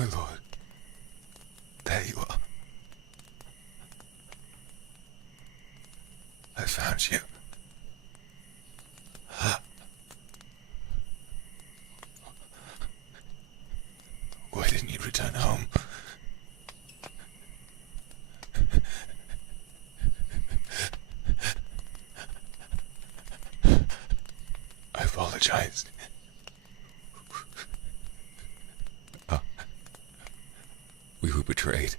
My lord, there you are. I found you. Why didn't you return home? I apologize. We were betrayed.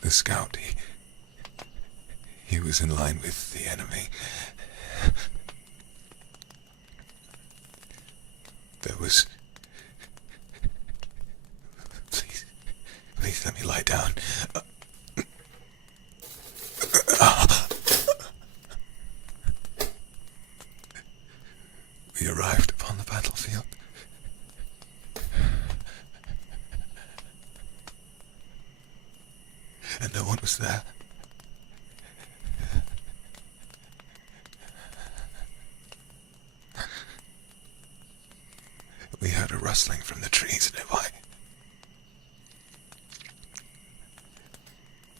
The scout, he was in line with the enemy. There was... Please let me lie down. We arrived upon the battlefield. And no one was there. We heard a rustling from the trees nearby.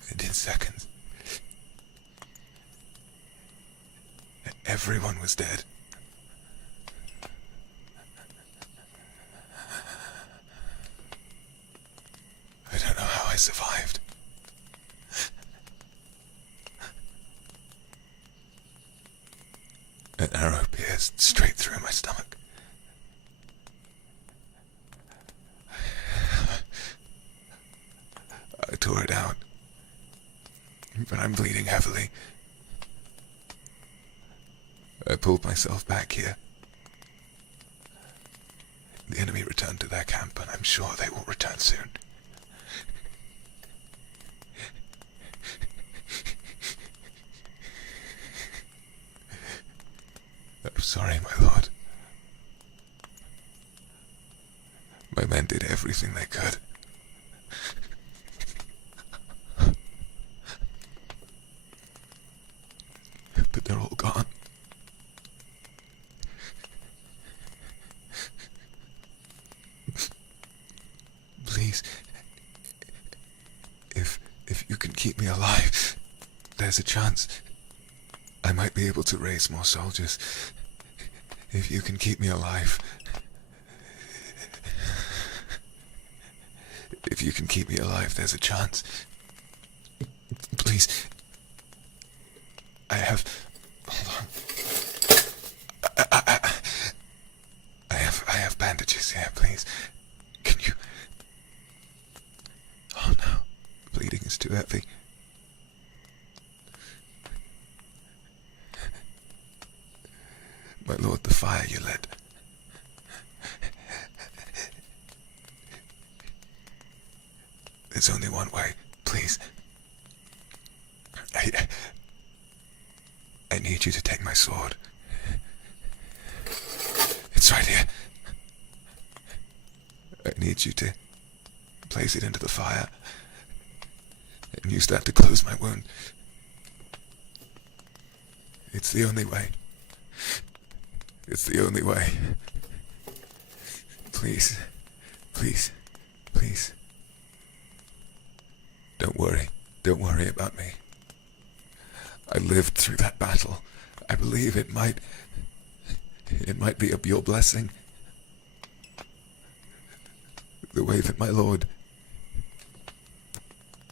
And in seconds, everyone was dead. I don't know how I survived. An arrow pierced straight through my stomach. I tore it out, but I'm bleeding heavily. I pulled myself back here. The enemy returned to their camp, and I'm sure they will return soon. I'm sorry, my lord. My men did everything they could. But they're all gone. Please, if you can keep me alive, there's a chance I might be able to raise more soldiers. If you can keep me alive. If you can keep me alive, there's a chance. Please. Hold on. I have bandages here, please. Can you... Oh no. Bleeding is too heavy. My lord, the fire you lit. There's only one way, please. I need you to take my sword. It's right here. I need you to place it into the fire and use that to close my wound. It's the only way. It's the only way. Please, please, please. Don't worry about me. I lived through that battle. I believe it might be of your blessing. The way that my lord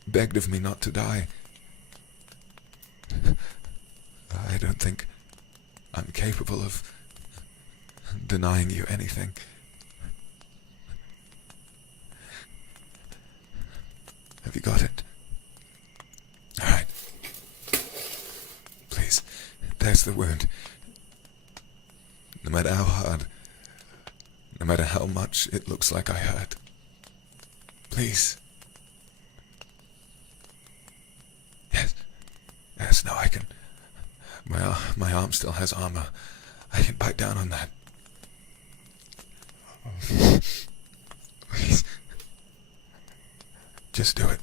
begged of me not to die. I don't think I'm capable of denying you anything. Have you got it? All right. Please, there's the wound. No matter how hard, no matter how much it looks like I hurt. Please. Yes, now I can. My arm still has armor. I can bite down on that. Please. Just do it.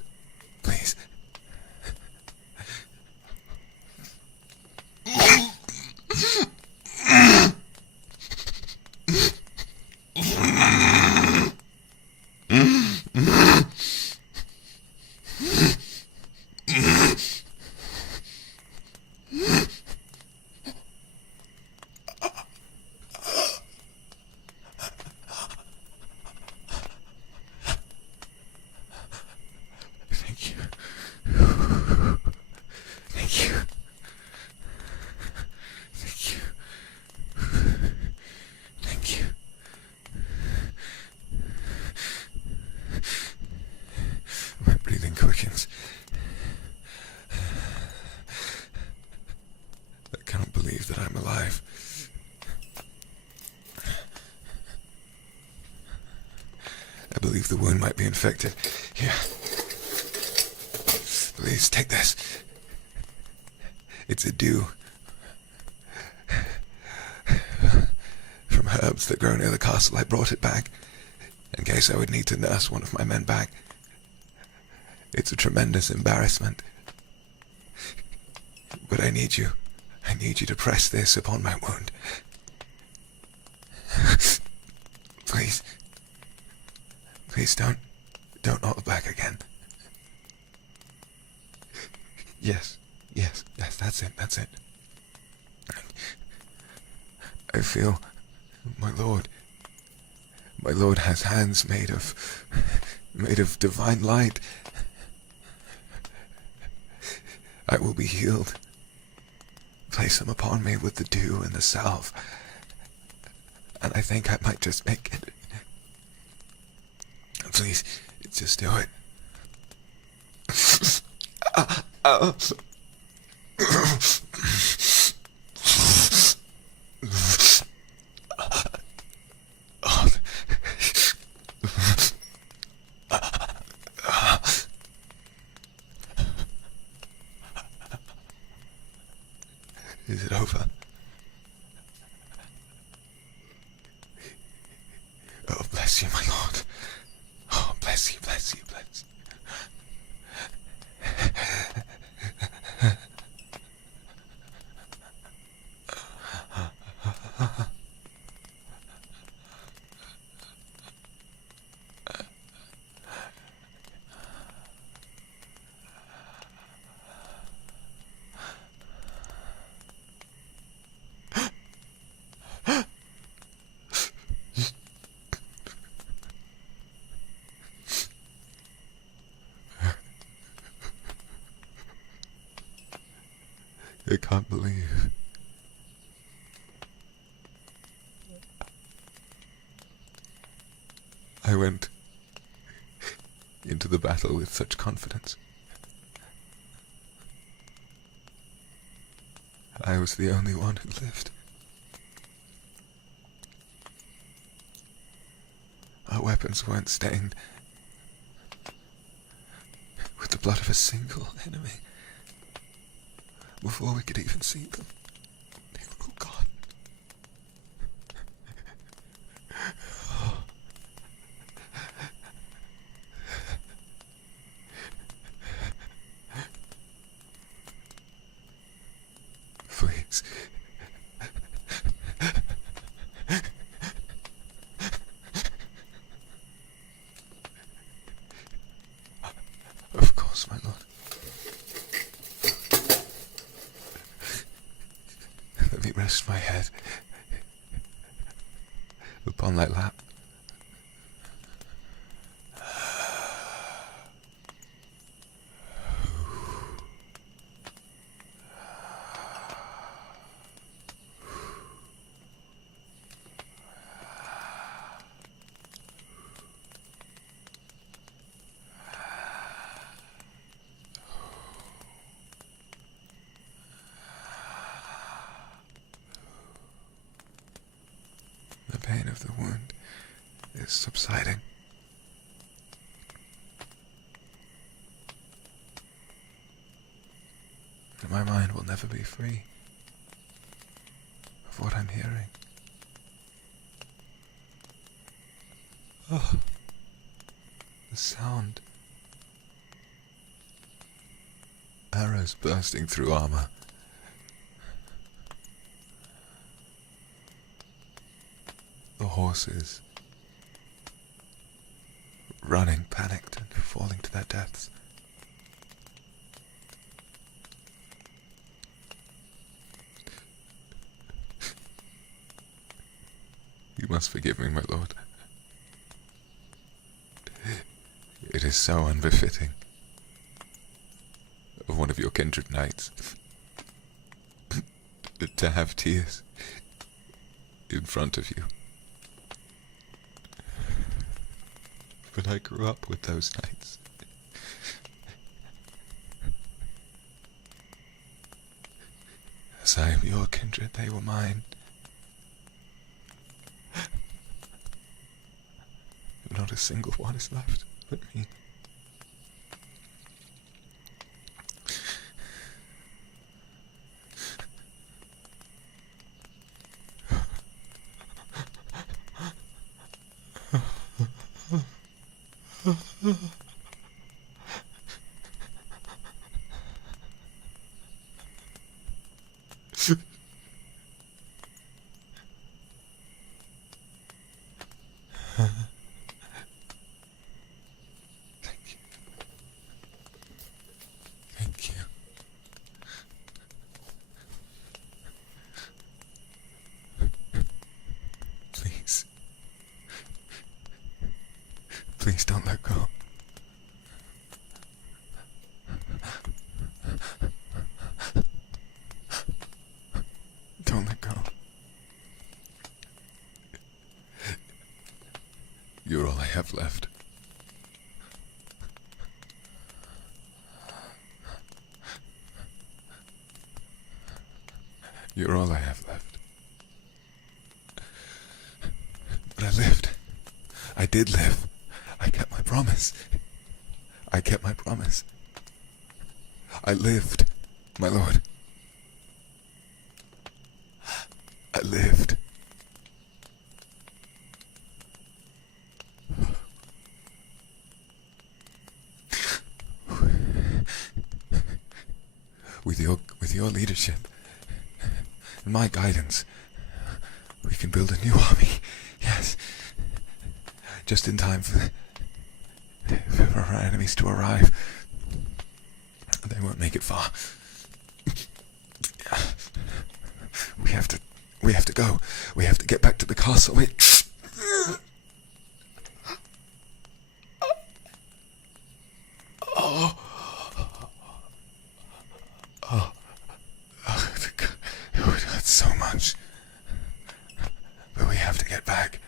Please. that I'm alive. I believe the wound might be infected. Here. Please, take this. It's a dew. From herbs that grow near the castle. I brought it back, in case I would need to nurse one of my men back. It's a tremendous embarrassment. But I need you. I need you to press this upon my wound. Please. Please don't hold back again. Yes, that's it. I feel my Lord has hands made of divine light. I will be healed. Place them upon me with the dew and the salve, and I think I might just make it. Please, just do it. Is it over? Oh, bless you, my Lord. Oh, bless you. I can't believe. I went into the battle with such confidence. I was the only one who lived. Our weapons weren't stained with the blood of a single enemy. Before we could even see them, they were all gone. Please. Of course, my Lord. Let me rest my head upon thy lap. The pain of the wound is subsiding. And my mind will never be free of what I'm hearing. Oh, the sound. Arrows bursting through armor. The horses running panicked and falling to their deaths. You must forgive me, my lord. It is so unbefitting of one of your kindred knights to have tears in front of you. But I grew up with those knights. As Once I am your kindred, they were mine. Not a single one is left but me. Thank you. Please. Please don't let go. Don't let go. You're all I have left. You're all I have left. But I lived. I did live. I kept my promise. I kept my promise. I lived, my lord. I lived. With your leadership and my guidance, we can build a new army. Yes, just in time for our enemies to arrive. They won't make it far. We have to go. We have to get back to the castle. It would hurt so much. But we have to get back.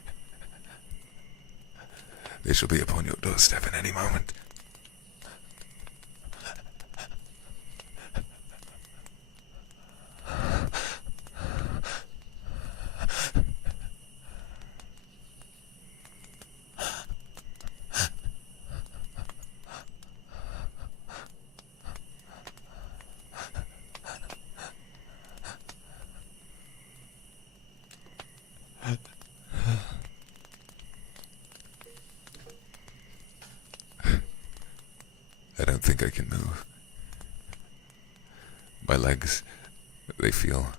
They shall be upon your doorstep at any moment. I don't think I can move. My legs, they feel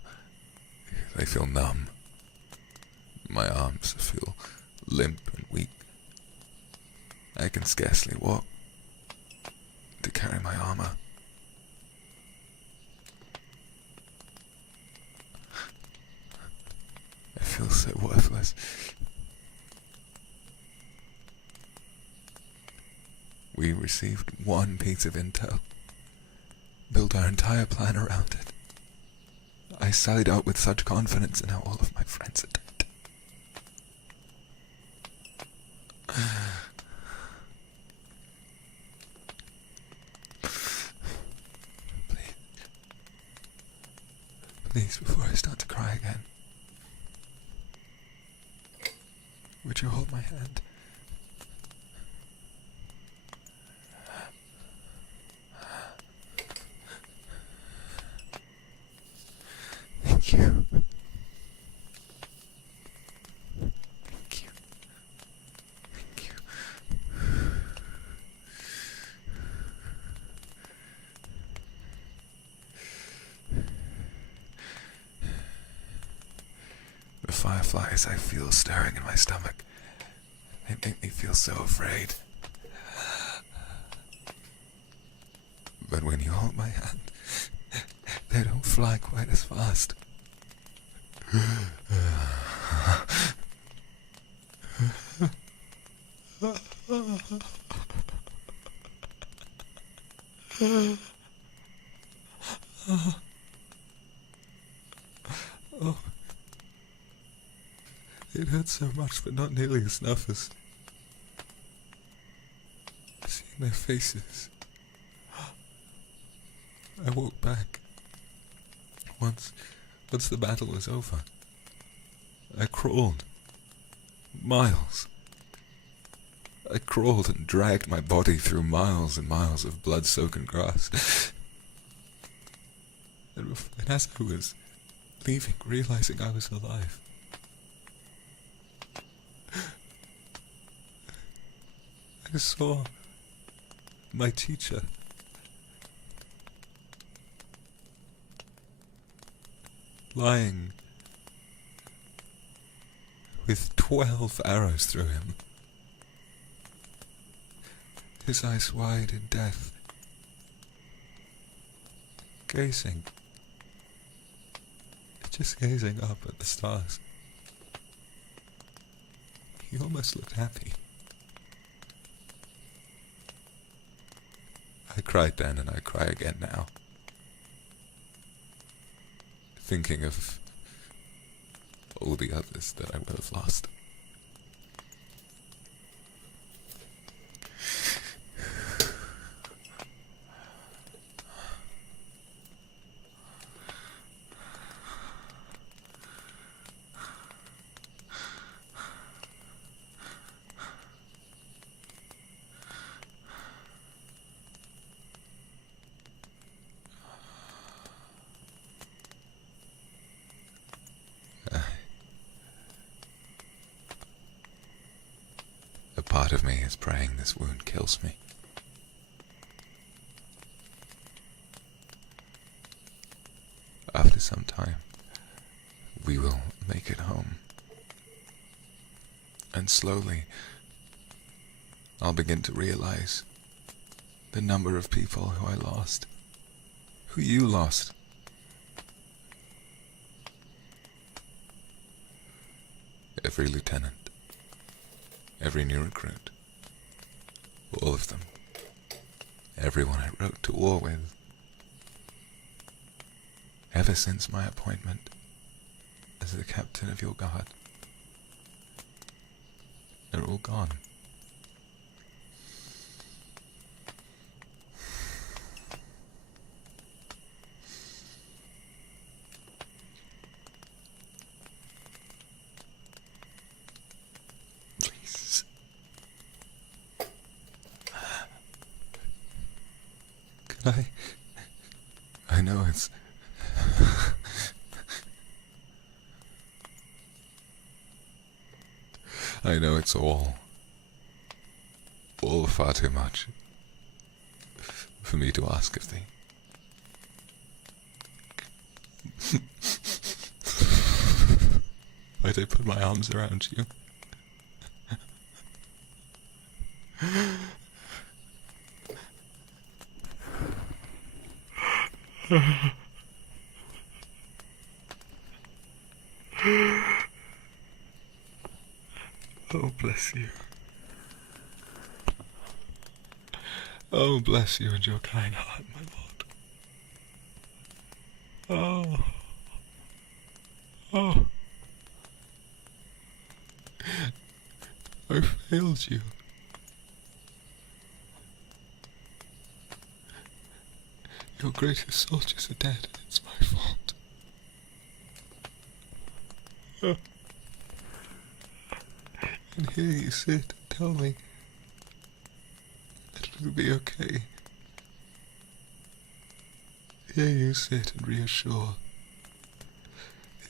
numb. My arms feel limp and weak. I can scarcely walk to carry my armor. I feel so worthless. We received one piece of intel, built our entire plan around it. I sallied out with such confidence, and now all of my friends are dead. Please, before I start to cry again, would you hold my hand? Thank you. Thank you. Thank you. The fireflies I feel stirring in my stomach, they make me feel so afraid. But when you hold my hand, they don't fly quite as fast. Oh, it hurts so much, but not nearly as enough as seeing their faces. I walked back. Once once the battle was over, I crawled miles. I crawled and dragged my body through miles and miles of blood-soaked grass. And as I was leaving, realizing I was alive, I saw my teacher lying with 12 arrows through him, his eyes wide in death, gazing, just gazing up at the stars. He almost looked happy. I cried then and I cry again now, thinking of all the others that I would have lost. A part of me is praying this wound kills me. After some time, we will make it home. And slowly, I'll begin to realize the number of people who I lost, who you lost. Every lieutenant, every new recruit, all of them, everyone I rode to war with, ever since my appointment as the captain of your guard, they're all gone. I know it's... I know it's all far too much for me to ask of thee. Why'd I put my arms around you? Oh, bless you. Oh, bless you and your kind heart, my lord. Oh. I failed you. Your greatest soldiers are dead, and it's my fault. And here you sit and tell me that it'll be okay. Here you sit and reassure.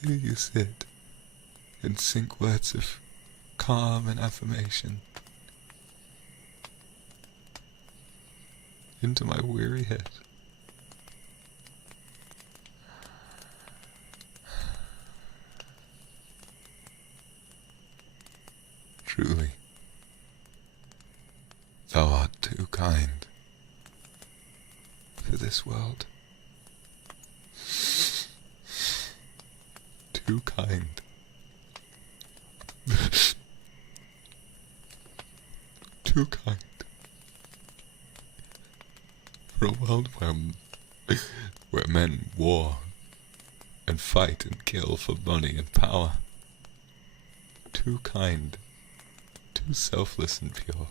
Here you sit and sink words of calm and affirmation into my weary head. Truly, thou art too kind for this world. Too kind. Too kind for a world where men war and fight and kill for money and power. Too kind. Too selfless and pure.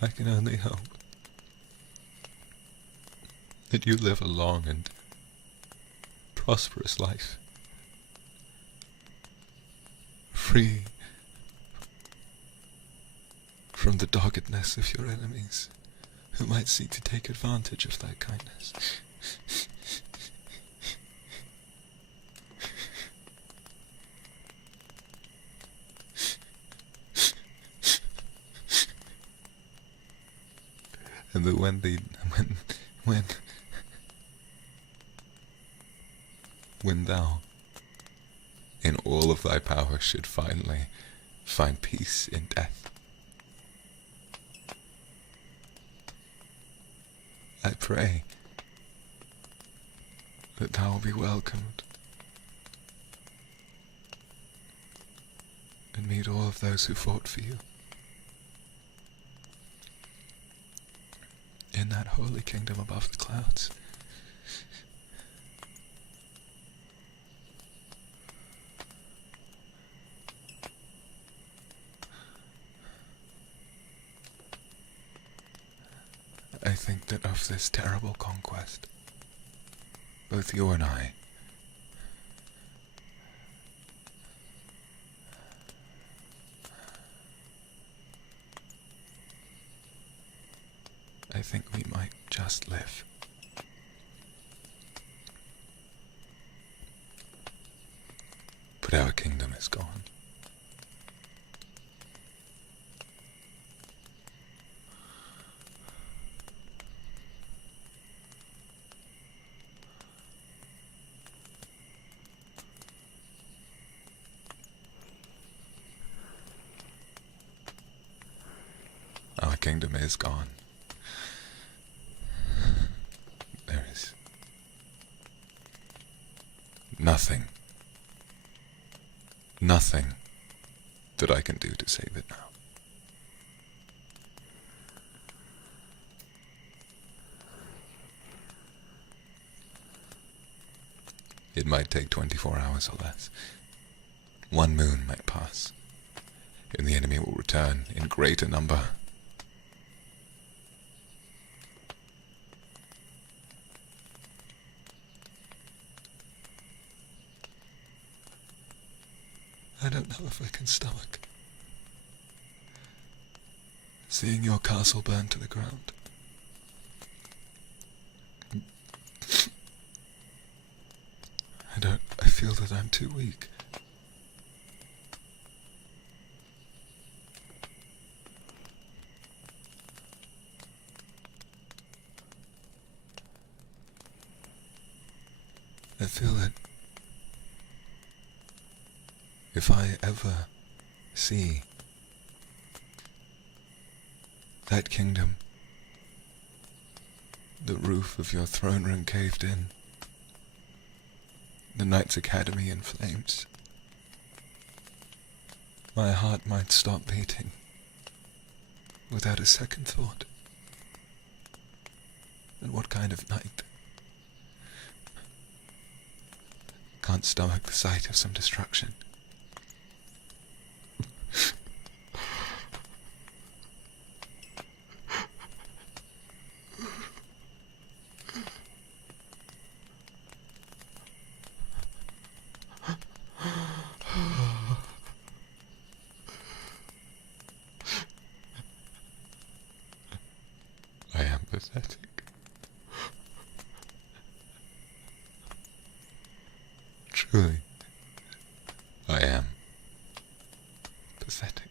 I can only hope that you live a long and prosperous life, free from the doggedness of your enemies, who might seek to take advantage of thy kindness. And that when thou, in all of thy power, should finally find peace in death, I pray that thou will be welcomed and meet all of those who fought for you in that holy kingdom above the clouds. I think that of this terrible conquest, both you and I think we might just live. But our kingdom is gone. Our kingdom is gone. There is nothing that I can do to save it now. It might take 24 hours or less. One moon might pass, and the enemy will return in greater number. I don't know if I can stomach seeing your castle burn to the ground. I feel that I'm too weak. I feel that if I ever see that kingdom, the roof of your throne room caved in, the Knights Academy in flames, my heart might stop beating without a second thought. And what kind of knight can't stomach the sight of some destruction? I am pathetic. Truly, I am pathetic.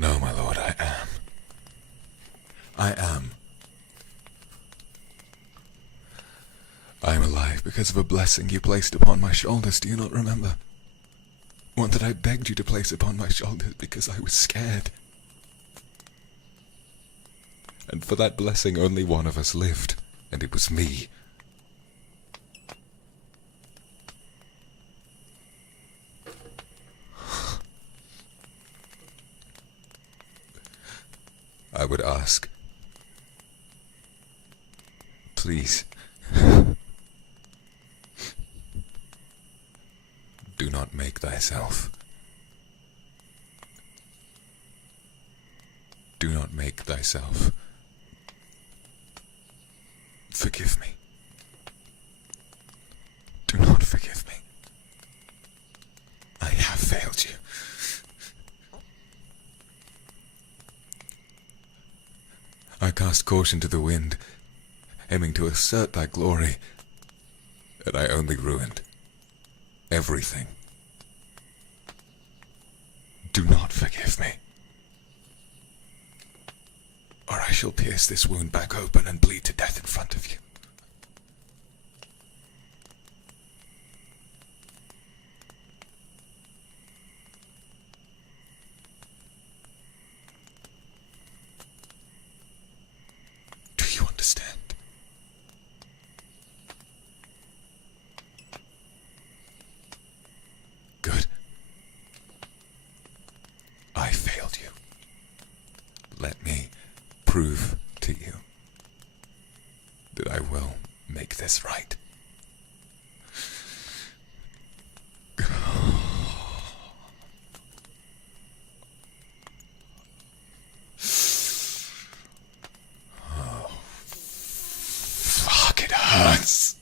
No, my lord, I am. I am. I am alive because of a blessing you placed upon my shoulders, do you not remember? One that I begged you to place upon my shoulders because I was scared. And for that blessing only one of us lived, and it was me. ask. Please. Do not make thyself. Do not make thyself. Forgive me. Do not forgive me. I have failed you. I cast caution to the wind, aiming to assert thy glory, and I only ruined everything. Do not forgive me, or I shall pierce this wound back open and bleed to death in front of you. Do you understand? Good. I failed you. Let me prove to you that I will make this right. Oh, fuck, it hurts.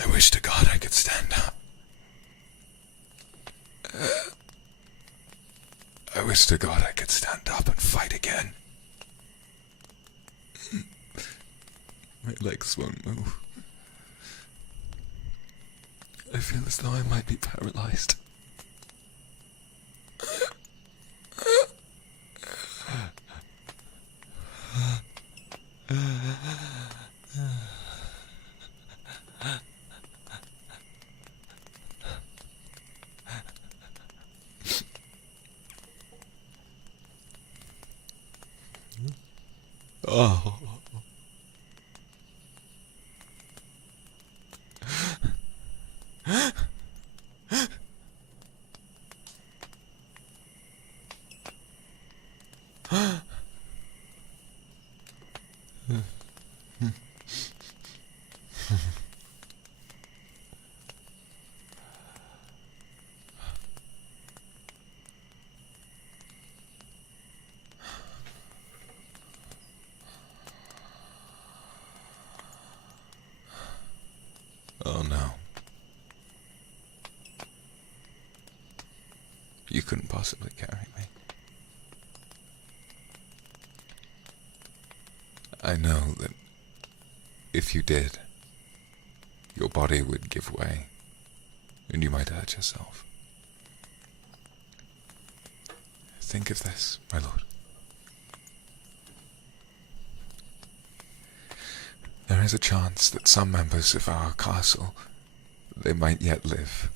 I wish to God I could stand up. I wish to God I could stand up and fight again. My legs won't move. I feel as though I might be paralyzed. Oh. Oh no. You couldn't possibly carry me. I know that if you did, your body would give way, and you might hurt yourself. Think of this, my lord. There is a chance that some members of our castle, they might yet live.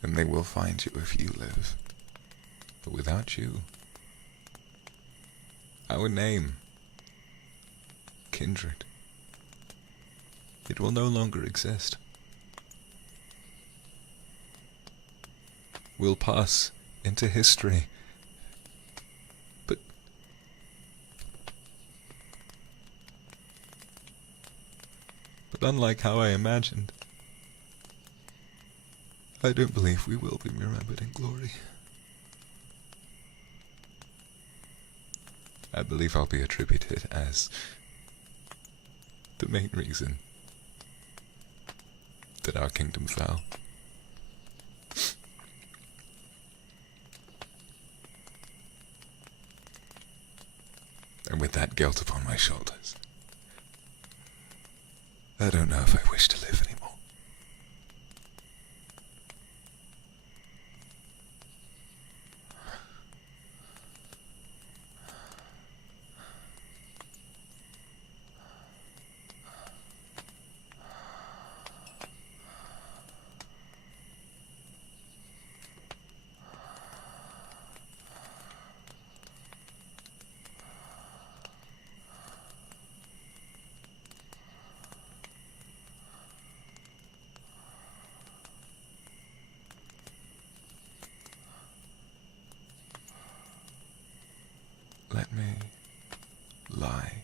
And they will find you if you live. But without you, our name, kindred, it will no longer exist. We'll pass into history. But unlike how I imagined, I don't believe we will be remembered in glory. I believe I'll be attributed as the main reason that our kingdom fell. And with that guilt upon my shoulders, I don't know if I wish to live anymore. let me lie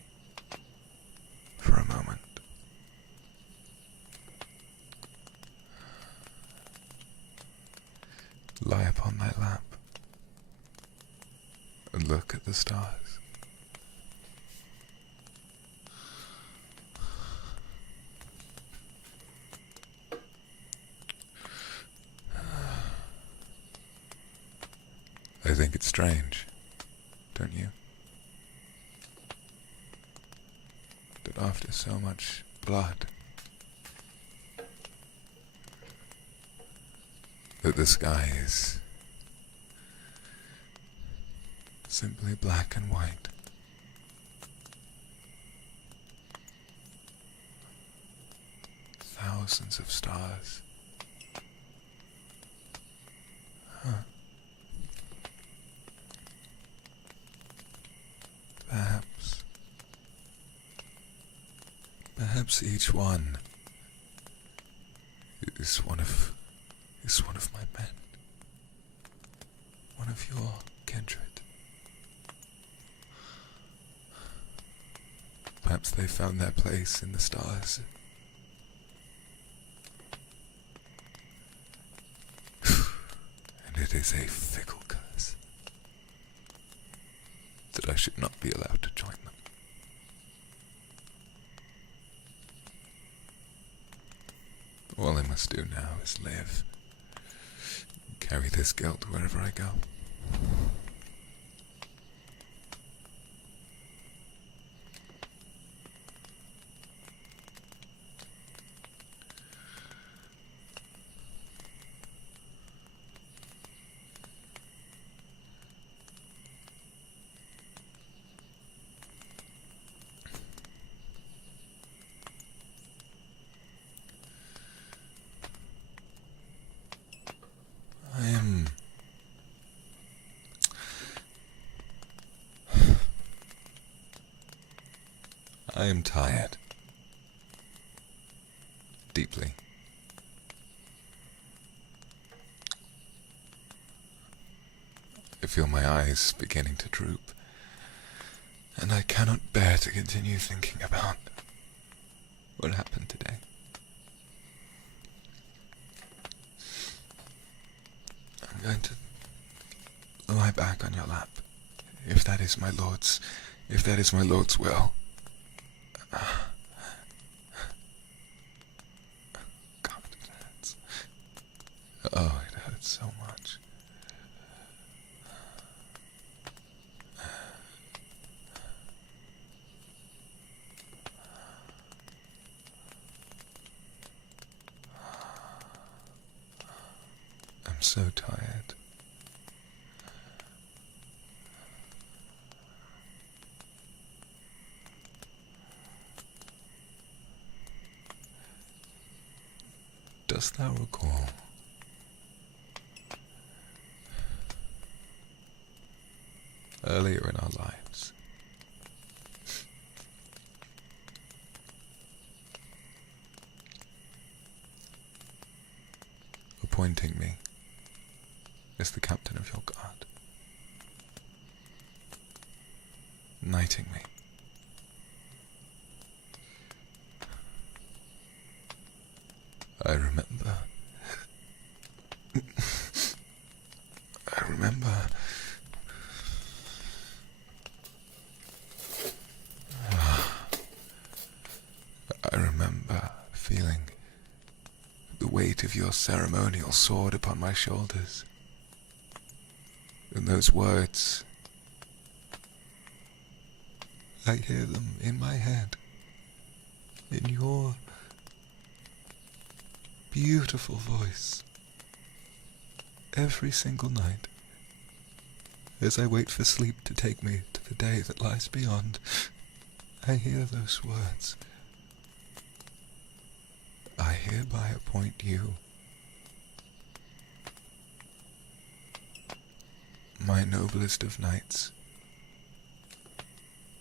for a moment. Lie upon my lap and look at the stars. I think it's strange, don't you? That after so much blood, that the sky is simply black and white. Thousands of stars. Huh. Perhaps each one is one of my men, one of your kindred. Perhaps they found their place in the stars. And it is a fickle curse that I should not be allowed to join them. All I must do now is live, carry this guilt wherever I go. I am tired. Deeply. I feel my eyes beginning to droop, and I cannot bear to continue thinking about what happened today. I'm going to lie back on your lap, if that is my Lord's will. God, it hurts. Oh, it hurts so much. I'm so tired. Dost thou recall earlier in our lives appointing me as the captain of your guard, knighting me? I remember feeling the weight of your ceremonial sword upon my shoulders, and those words, I hear them in my head, in your beautiful voice, every single night, as I wait for sleep to take me to the day that lies beyond. I hear those words. I hereby appoint you, my noblest of knights,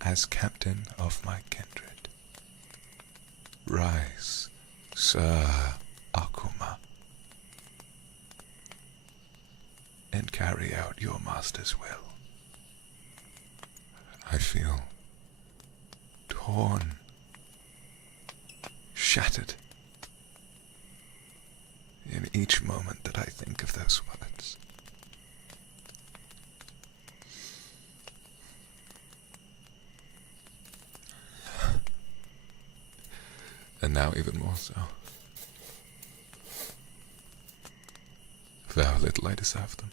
as captain of my kindred. Rise, Sir Akuma, and carry out your master's will. I feel torn, shattered in each moment that I think of those words. And now even more so, for how little I deserve them.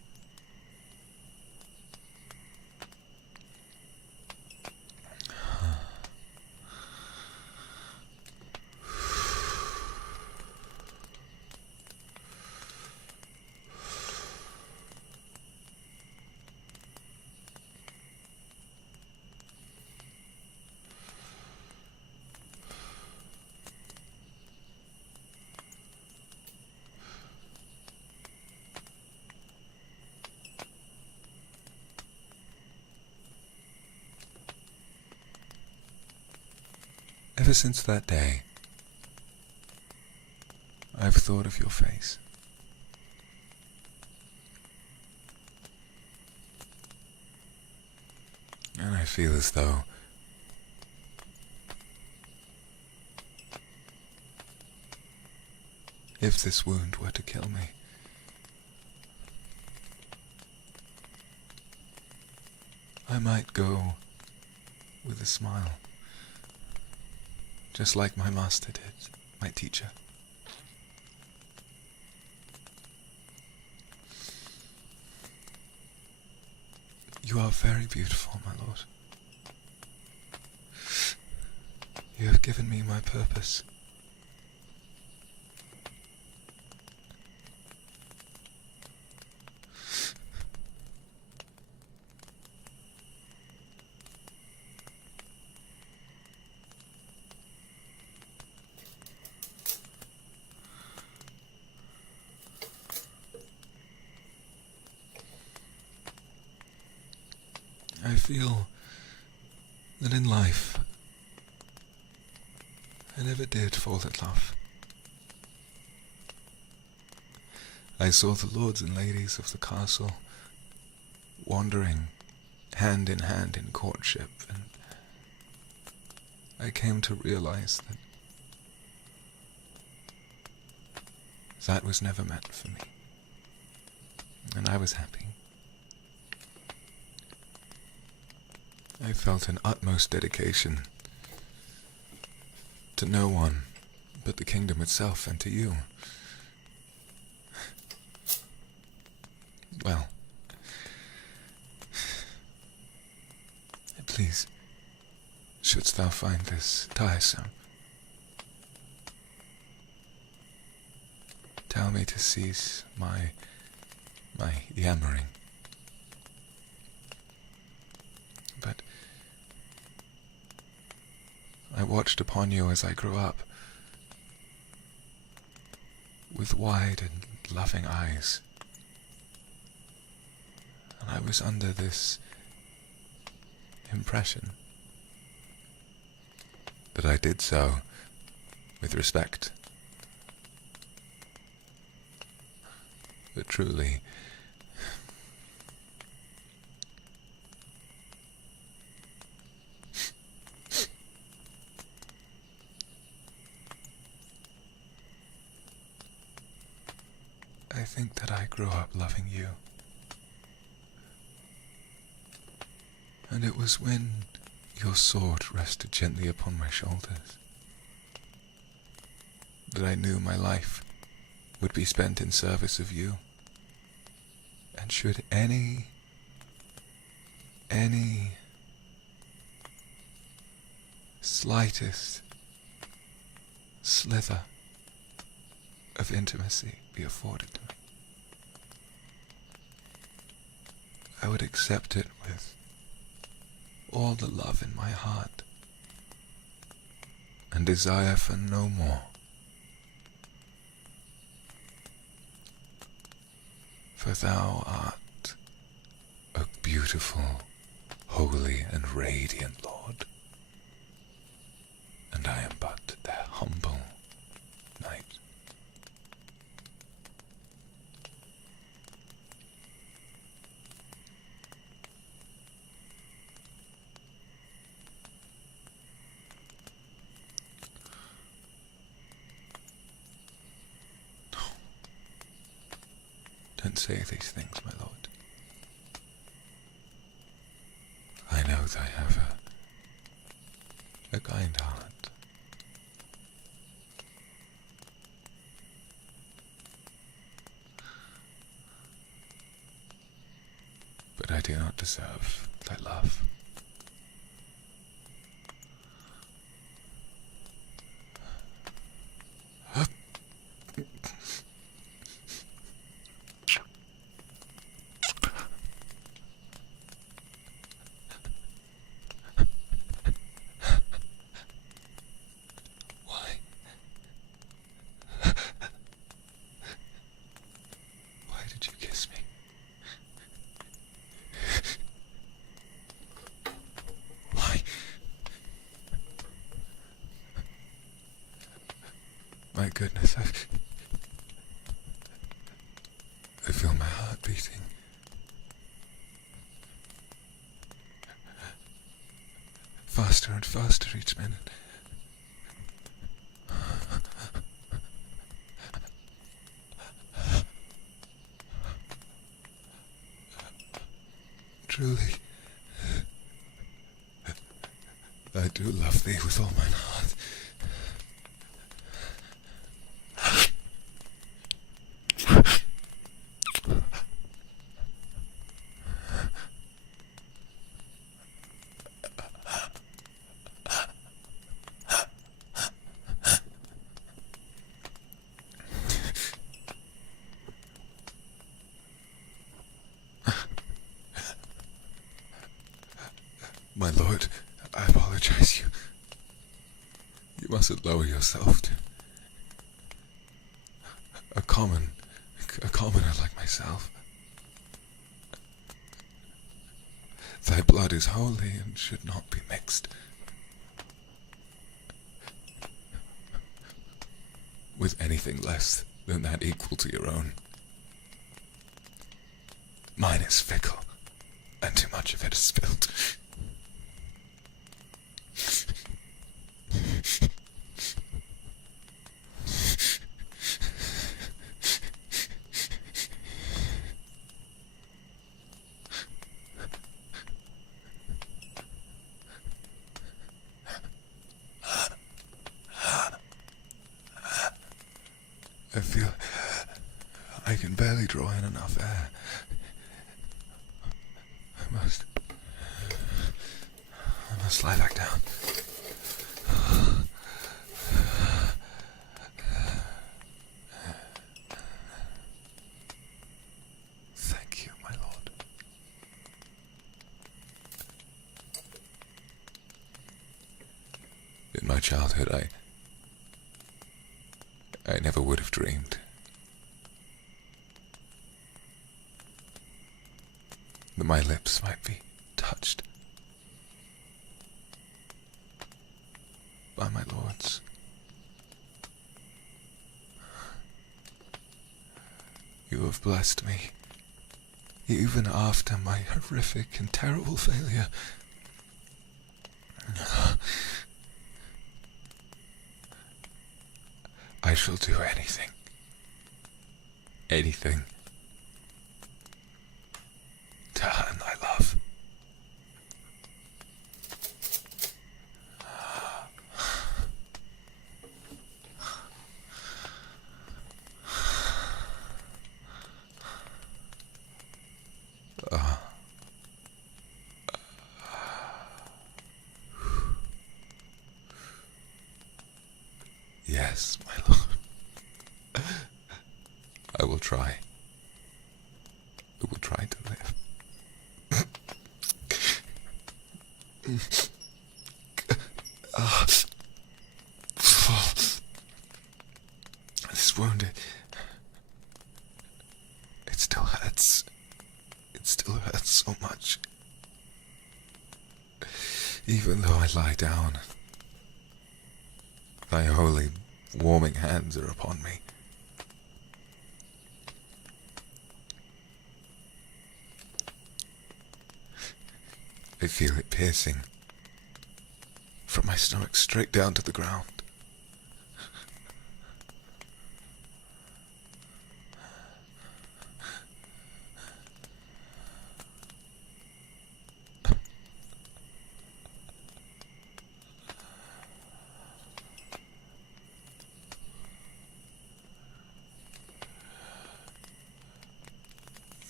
Ever since that day, I've thought of your face. And I feel as though if this wound were to kill me, I might go with a smile. Just like my master did, my teacher. You are very beautiful, my lord. You have given me my purpose. I feel that in life I never did fall in love. I saw the lords and ladies of the castle wandering hand in courtship, and I came to realize that was never meant for me, and I was happy. I felt an utmost dedication to no one but the kingdom itself and to you. Well, please, shouldst thou find this tiresome, tell me to cease my yammering. But I watched upon you as I grew up, with wide and loving eyes, and I was under this impression that I did so with respect. But truly, I think that I grew up loving you. And it was when your sword rested gently upon my shoulders that I knew my life would be spent in service of you. And should any slightest slither of intimacy be afforded to me, I would accept it with all the love in my heart and desire for no more. For thou art a beautiful, holy, and radiant Lord, and I am but their humble knight. Don't say these things, my lord. I know that I have a kind heart. But I do not deserve thy love. Why did you kiss me? Why? My goodness, I feel my heart beating. Faster and faster each minute. Truly, I do love thee with all mine heart. My lord, I apologize. You mustn't lower yourself to a commoner like myself. Thy blood is holy and should not be mixed with anything less than that equal to your own. Mine is fickle, and too much of it is spilled. I feel I can barely draw in enough air. I must lie back down. Thank you, my lord. In my childhood, I never would have dreamed that my lips might be touched by my lord's. You have blessed me, even after my horrific and terrible failure. I shall do anything to earn thy love. Yes, my lord. I will try. I will try to live. This wound, it still hurts. It still hurts so much. Even though I lie down, thy holy, warming hands are upon me. I feel it piercing from my stomach straight down to the ground.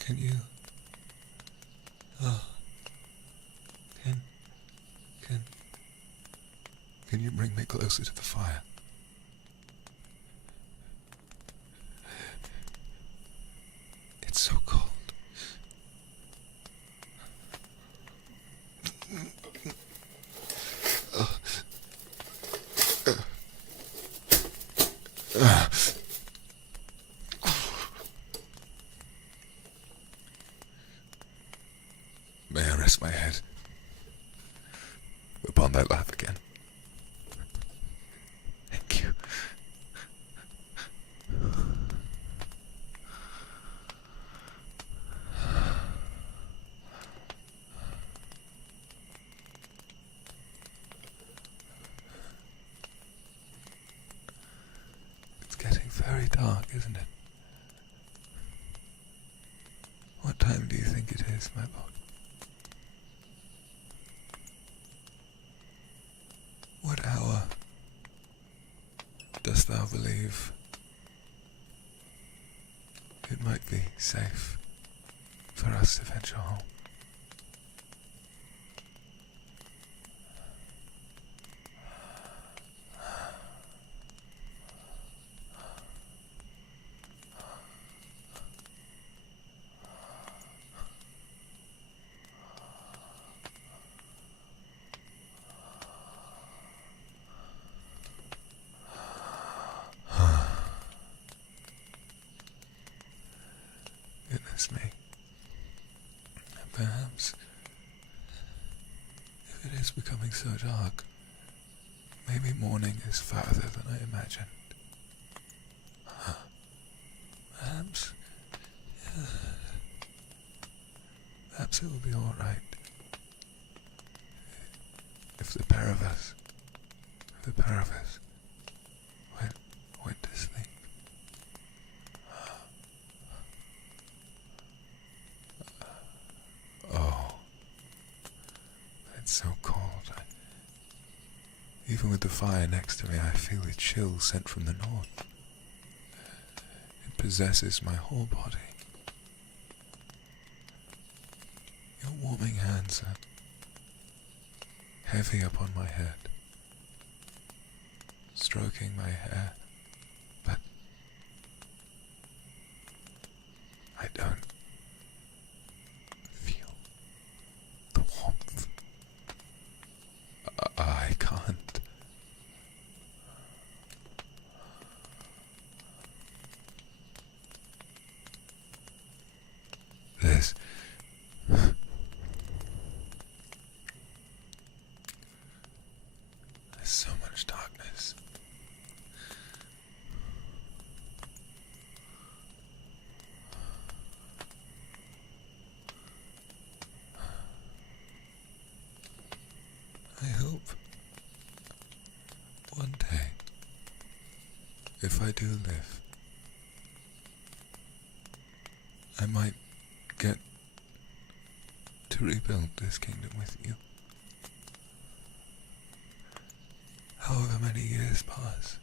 Can you... Can you bring me closer to the fire? It's so cold. May I rest my head upon thy lap again? Thank you. It's getting very dark, isn't it? What time do you think it is, my lord? What hour dost thou believe it might be safe for us to venture home? Goodness me. Perhaps, if it is becoming so dark, maybe morning is farther than I imagined. Perhaps it will be all right if the pair of us went to sleep. Oh, it's so cold. Even with the fire next to me, I feel a chill sent from the north. It possesses my whole body. Your warming hands are heavy upon my head, stroking my hair, but I don't feel the warmth. I can't. There's so much darkness. I hope one day, if I do live, I might get to rebuild this kingdom with you. However many years pass,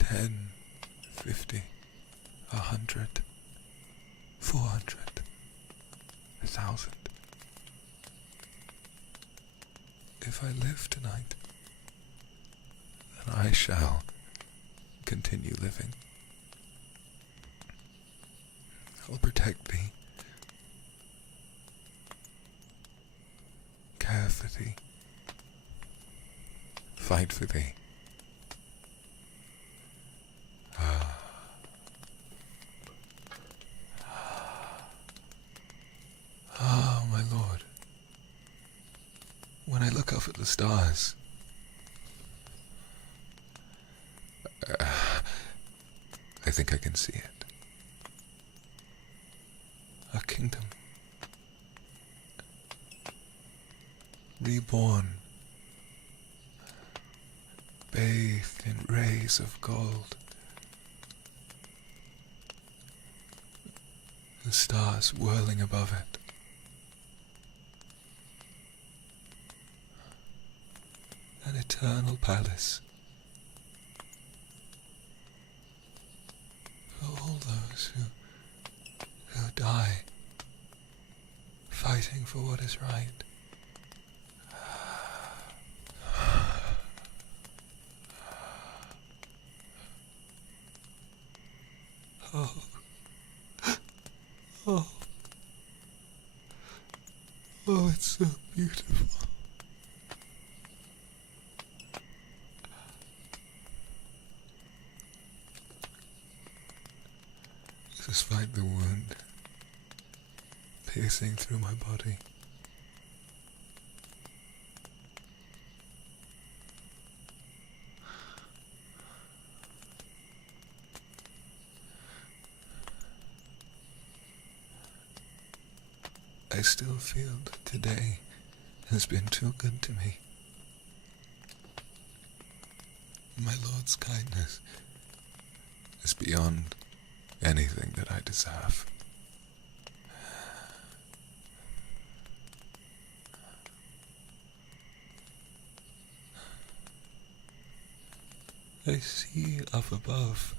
10, 50, 100, 400, 1,000. If I live tonight, then I shall continue living. I'll protect thee, care for thee, fight for thee. My lord, when I look up at the stars, I think I can see it. A kingdom, reborn, bathed in rays of gold. The stars whirling above it. An eternal palace for all those who die, fighting for what is right. Oh. Oh. Oh, it's so beautiful. Despite the wound piercing through my body, I still feel that today has been too good to me. My Lord's kindness is beyond anything that I deserve. I see up above,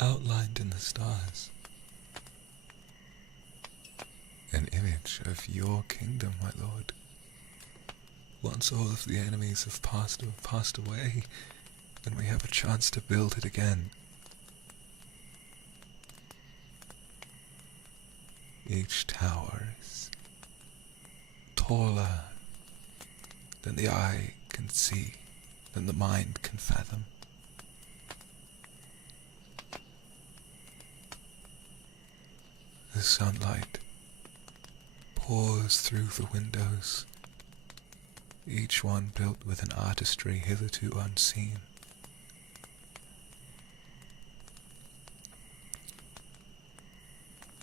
outlined in the stars, an image of your kingdom, my Lord. Once all of the enemies have passed away, and we have a chance to build it again. Each tower is taller than the eye can see, than the mind can fathom. The sunlight pours through the windows, each one built with an artistry hitherto unseen.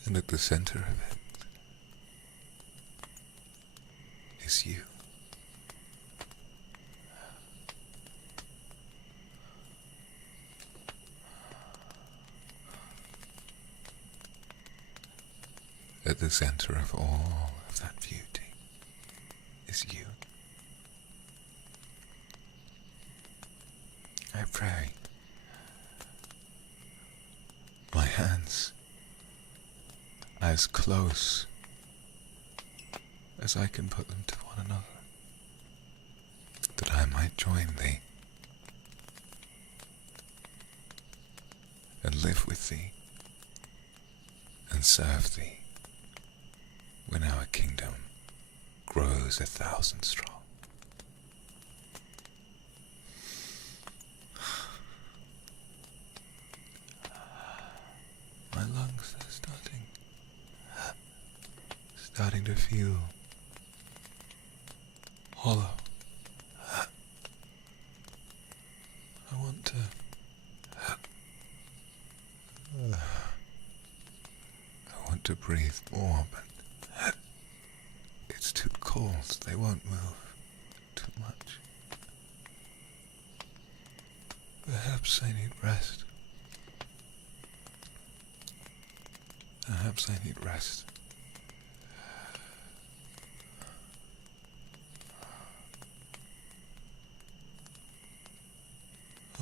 And at the center of it is you. At the center of all of that beauty is you. I pray. My hands as close as I can put them to one another, that I might join thee and live with thee and serve thee when our kingdom grows 1,000 strong. My lungs are starting to feel hollow. I want to breathe more, but it's too cold. They won't move too much. Perhaps I need rest. Perhaps I need rest.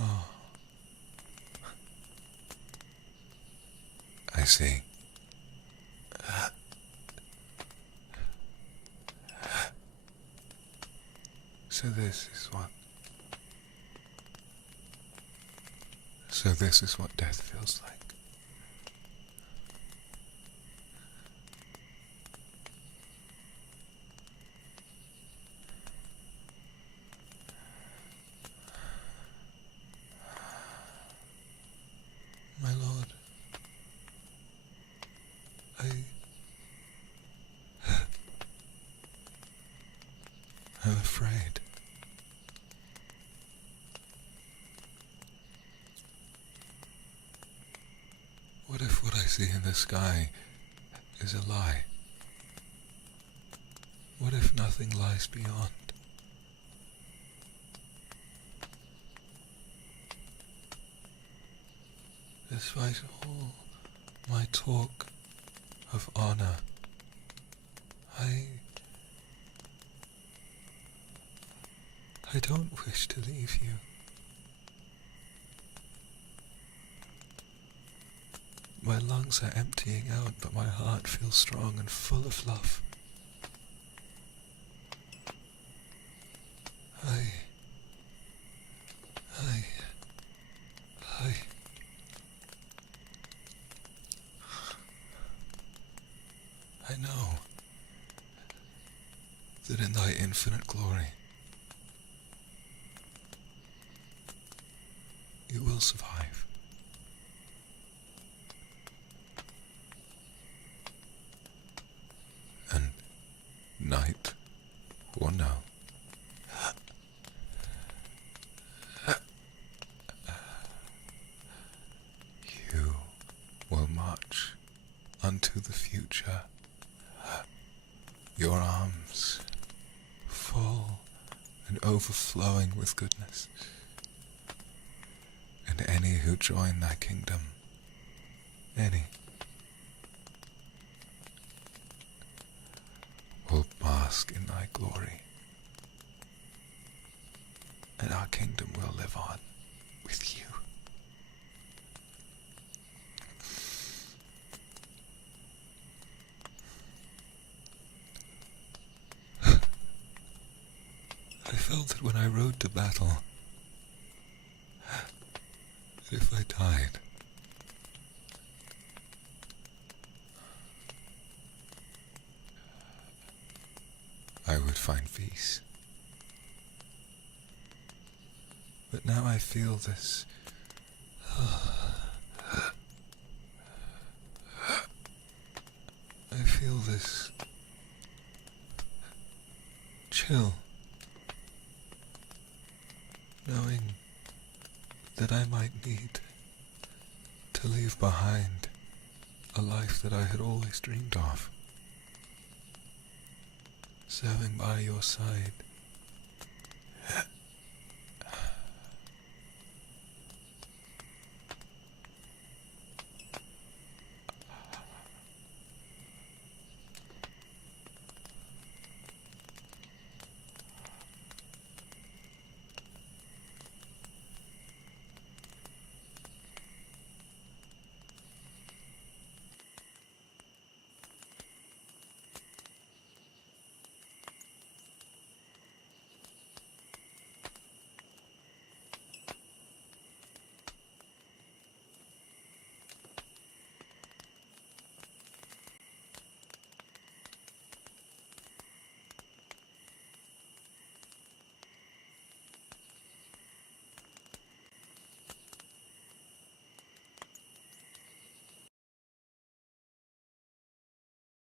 Oh. I see. So this is what death feels like. My Lord, I'm afraid. What if what I see in the sky is a lie? What if nothing lies beyond? Despite all my talk of honor, I don't wish to leave you. My lungs are emptying out, but my heart feels strong and full of love. I know that in thy infinite glory you will survive. And night or no, you will march unto the future, your arms full and overflowing with goodness, and any who join thy kingdom, any, will bask in thy glory, and our kingdom will live on with you. I felt that when I rode to battle, that if I died, I would find peace. But now I feel this chill, knowing that I might need to leave behind a life that I had always dreamed of, serving by your side